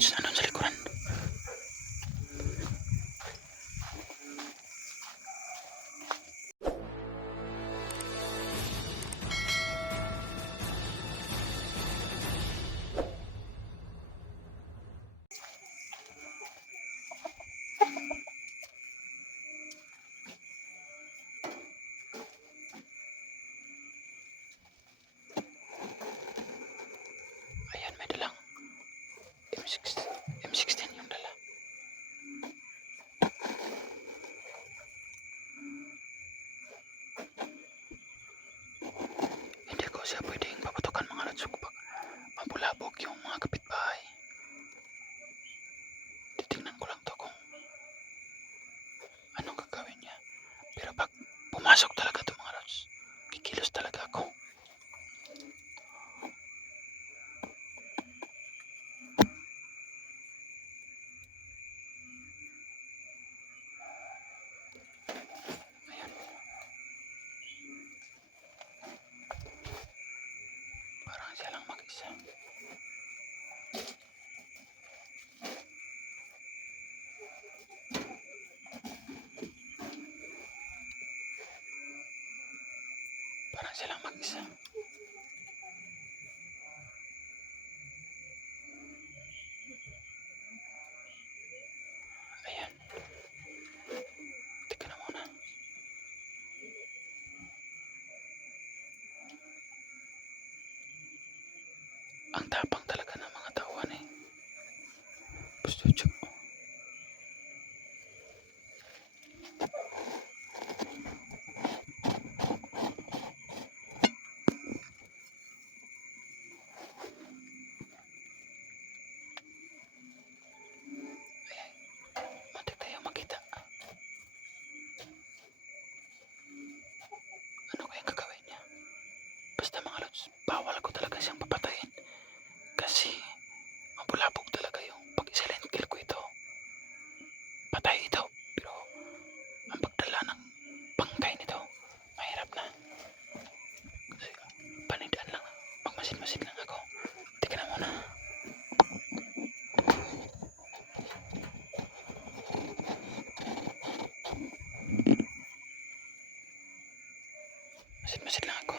Lods, nandun sa likuran. Ayan, may dalang M16 yung dala. Hindi ko siya pwedeng papatukan mga lods kapag mabulabog yung mga kapitbahay. Titingnan ko lang to kung anong gagawin niya. Pero pag pumasok talaga to mga lods, kikilos talaga ako. Ayan. Parang siya lang mag-isa. Parang siya lang mag-isa. Ayan. Teka na muna. Ang tapang talaga ng mga tauhan eh. Gusto. Matik tayo makita. Ano kayang gagawin niya? Basta mga lods, bawal ko talaga siyang papatayin. Kasi mabulabog talaga yung pag-silent kill ko ito. Patay ito. Pero ang pagdala ng bangkay nito, mahirap na. Kasi panidaan lang. Magmasid-masid lang ako. Teka na muna. Masid-masid lang ako.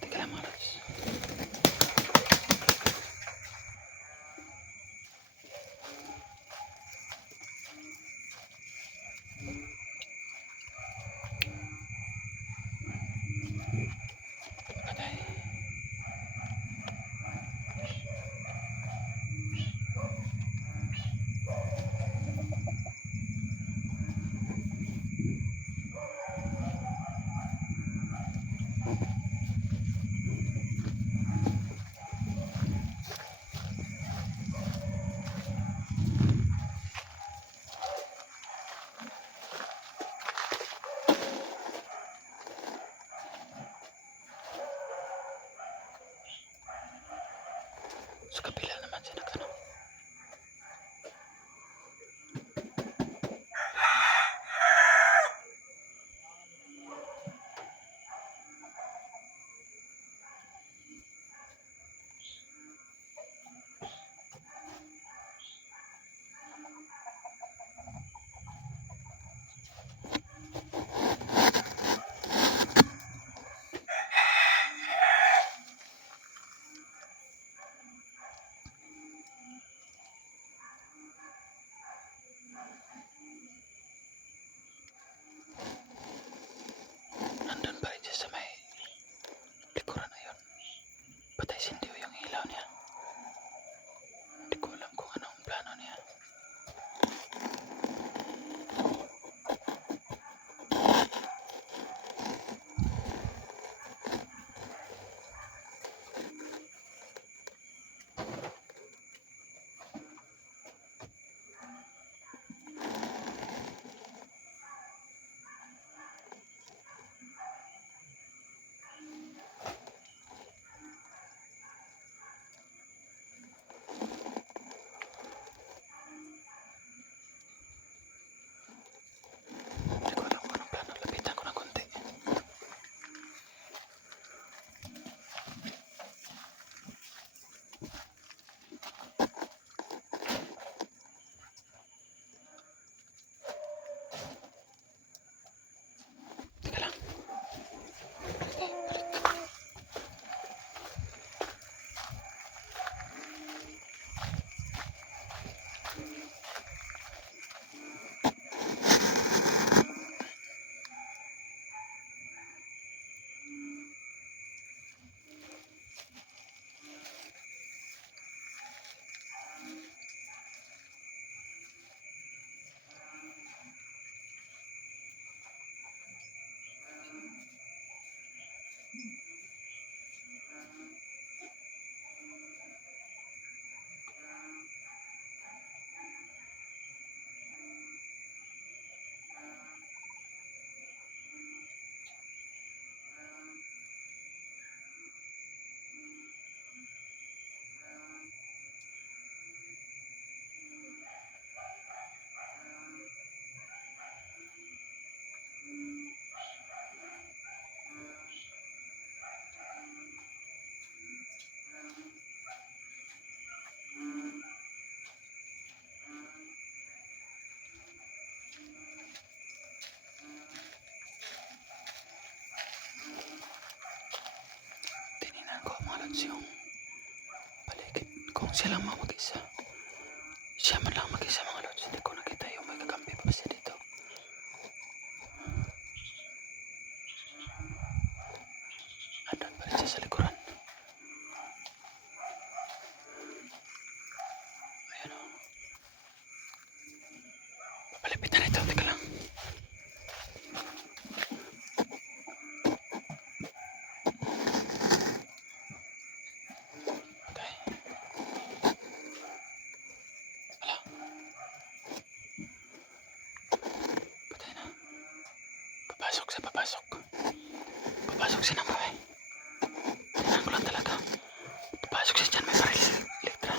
Teka lang mga lods. Patay. Sa kabila naman siya nagano. Siya lang mag-isa. Siya man lang mag-isa mga lods. Hindi ko nakita yung may kakampi pa siya dito. Andun pa rin siya sa likuran. Ayan o. Papalipitan ito. Teka lang. Okay. Ala. Patay na. Papasok siya, papasok. Papasok siya ng bahay. Tingnan ko lang talaga. Papasok siya dyan. May baril. Elektra.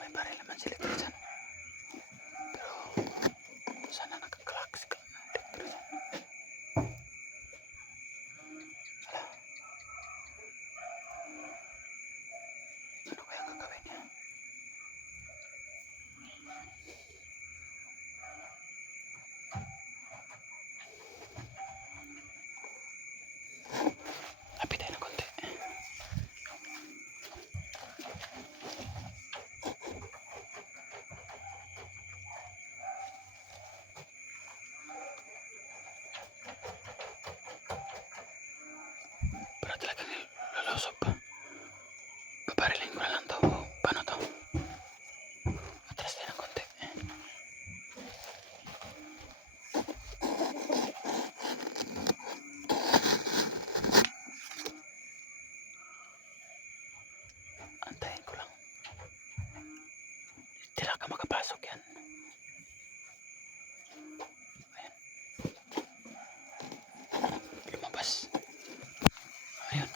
May baril naman si Elektra dyan. Pero sana nakaklaks ka. Elektra dyan. Ala. Ano kaya gagawin niya? Lapit tayo ng konti. Para talagang nilulusog pa. Babarilin ko na lang to. Paano to? Atras tayo ng konti. Antayin ko lang. Tira ka makapasok yan. Ayan. Lumabas. Ayan.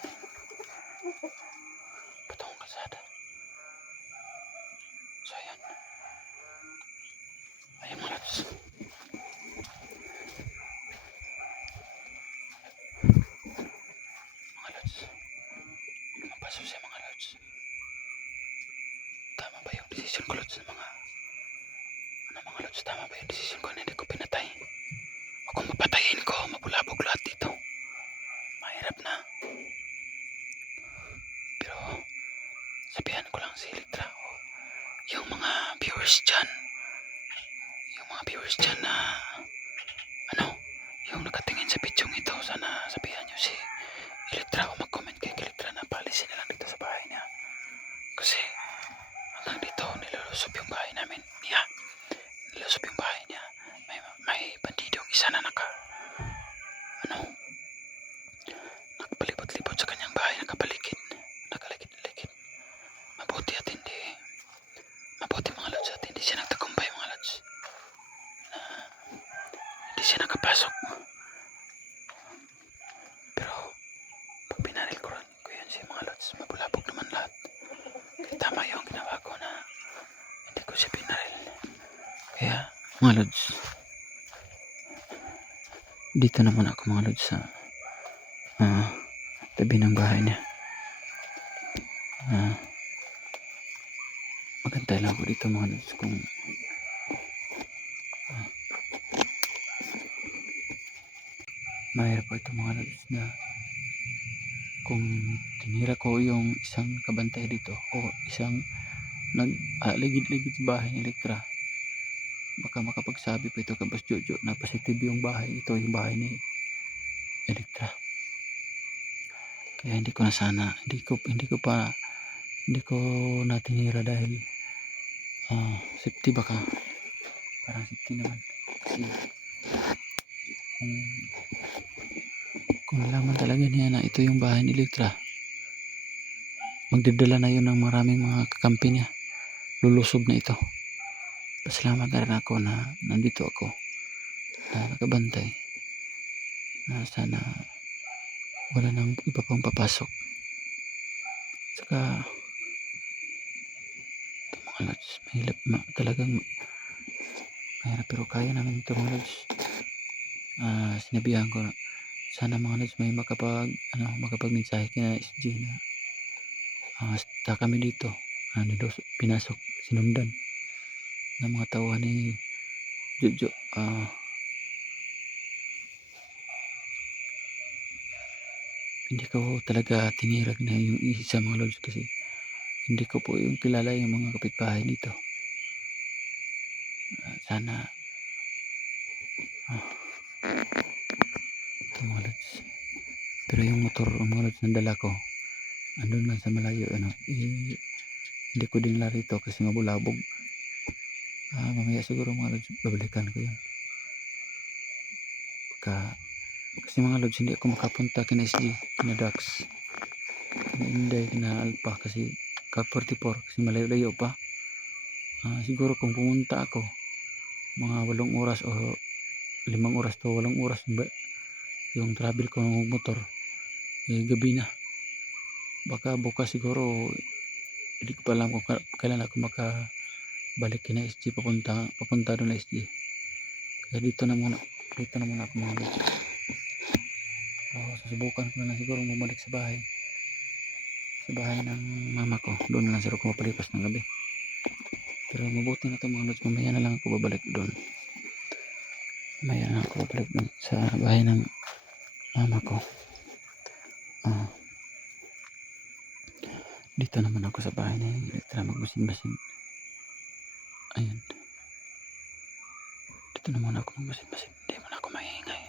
Patong kalsada. So ayan. Ayan mga lods. Mga lods. Lumabas siya mga lods. Tama ba yung desisyon ko lods ng mga lods? Tama ba yung desisyon ko na hindi ko pinatay? O kung mapatayin ko, mabulabog lahat dito. Mahirap na. Pero sabihan ko lang si Elektra o yung mga viewers dyan. Yung mga viewers dyan na yung nakatingin sa video ito, sana sabihan nyo si Elektra o mag-comment kay Elektra na paalisin na lang dito sa bahay niya. Kasi hanggang dito nilulusob yung bahay namin niya. Nilusob yung bahay niya. May bandidong isa na nakapalibot-libot sa kanyang bahay, nakalikid-likid. Mabuti mga lods at hindi siya nagtagumpay mga lods. Hindi siya nakapasok. Pero pag binaril ko yan si mga lods, mabulabog naman lahat. Kaya tama yung ginawa ko na hindi ko siya binaril. Kaya mga lods, dito naman ako mga lods sa tabi ng bahay niya. Magantay lang ako dito mga lods kung mahirap po ito mga lods na kung tinira ko yung isang kabantay dito o isang ligid-ligid sa bahay ni Elektra, baka makapagsabi pa ito kay Boss Jojo na positive yung bahay, ito yung bahay ni Elektra. Kaya hindi ko na tinira dahil safety, baka parang safety naman. Kasi kung nalaman talaga niya na ito yung bahay ni Elektra, magdadala na yun ng maraming mga kakampi niya. Lulusob na ito. Pasalamat na rin ako na nandito ako na nakabantay, na sana wala nang iba pang papasok. Saka ito mga lods, talagang mahirap, pero kaya namin ito mga lods. Sinabihan ko na sana mga lods may makapag-mensahe kina SG na basta kami dito. Pinasok, sinundan ng mga tauhan ni Jojo. hindi ko talaga tinirag na yung isa mga lods kasi hindi ko po yung kilala yung mga kapitbahay dito. Sana ito mga lods. Pero yung motor mga lods na dala ko andun lang sa malayo hindi ko din larito kasi mabulabog. Mamaya siguro mga lods babalikan ko yun kasi mga lods hindi ako makapunta kina SG, kina Dax, kina Inday, kina Alpha kasi Cap 44 kasi malayo-layo pa. Siguro kung pumunta ako mga 8 oras o 5 oras to 8 oras yung travel ko ng motor gabi na. Baka bukas siguro hindi ko pa alam kung kailan ako makabalik kina SG papunta doon na SG. Kaya dito na muna ako mga lods. Susubukan ko na lang siguro bumalik sa bahay ng mama ko. Doon na lang siguro ko mapalipas ng gabi. Pero mabuti na ito mga lods, mamaya na lang ako babalik doon. Mamaya na ako babalik doon sa bahay ng mama ko. Dito naman ako sa bahay na yung Elektra, magbasin-basin. Ayan. Dito naman ako magbasin-basin. Hindi man ako maingay.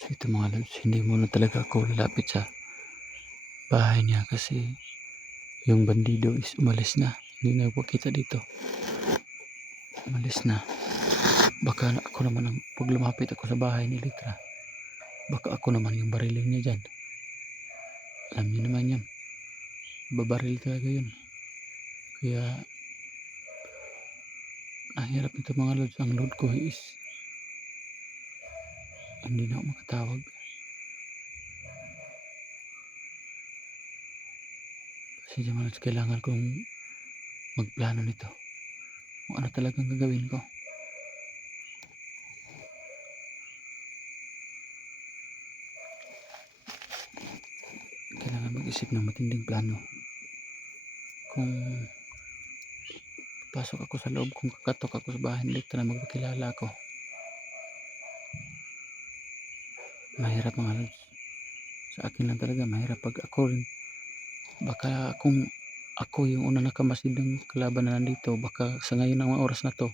So ito mga lods, hindi muna talaga ako lalapit sa bahay niya kasi yung bandido is umalis na. Hindi na kita dito. Umalis na. Baka ako naman pag lumapit ako sa bahay ni Elektra, baka ako naman yung barilin niya dyan. Alam niyo naman yan, babaril talaga yun. Kaya nahirap ito mga lods. Ang load ko is hindi na ako makatawag kasi mga lods kailangan kong magplano nito kung ano talagang gagawin ko. Kailangan mag-isip ng matinding plano. Kung pasok ako sa loob, kung kakatok ako sa bahay ni Elektra na magpakilala ako, mahirap mga lods. Sa akin lang talaga mahirap pag ako rin. Baka kung ako yung una nakamasid ng kalaban na nandito, baka sa ngayon ng mga oras na to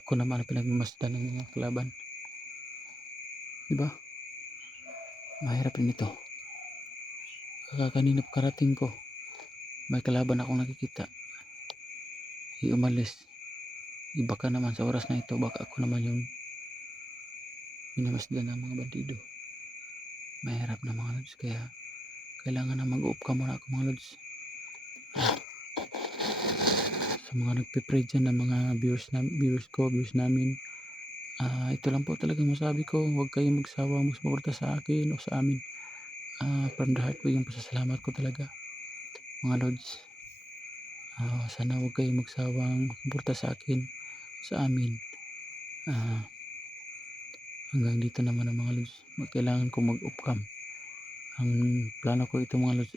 ako naman pinagmamasdan ng mga kalaban, diba? Mahirap rin ito. Kanina karating ko may kalaban akong nakikita, umalis. Baka naman sa oras na ito baka ako naman yung pinamasdan ng mga bandido. Mahirap na mga lods, kaya kailangan na mag-off ka muna ako mga lods. Sa mga nagpe-pray dyan na mga viewers namin, ito lang po talagang masabi ko, huwag kayong magsawa sumuporta sa akin o sa amin. From the heart po yung pasasalamat ko talaga mga lods. Sana huwag kayong magsawang sumuporta sa akin, sa amin. Hanggang dito naman ang mga lods. Kailangan ko mag-off cam. Ang plano ko ito mga lods,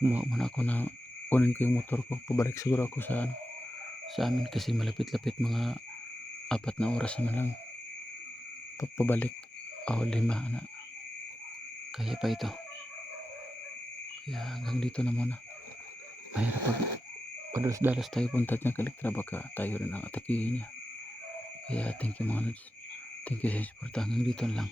kumuha muna ako na kunin ko yung motor ko, pabalik siguro ako sa amin kasi malapit-lapit, mga 4 na oras naman lang pabalik o 5 na. Kaya pa ito. Kaya hanggang dito na muna. Mahirap pag padalos-dalos tayo punta dyan Kalektra, baka tayo rin ang atakihin niya. Kaya thank you mga lods. Thank you sa support. Hanggang dito na lang.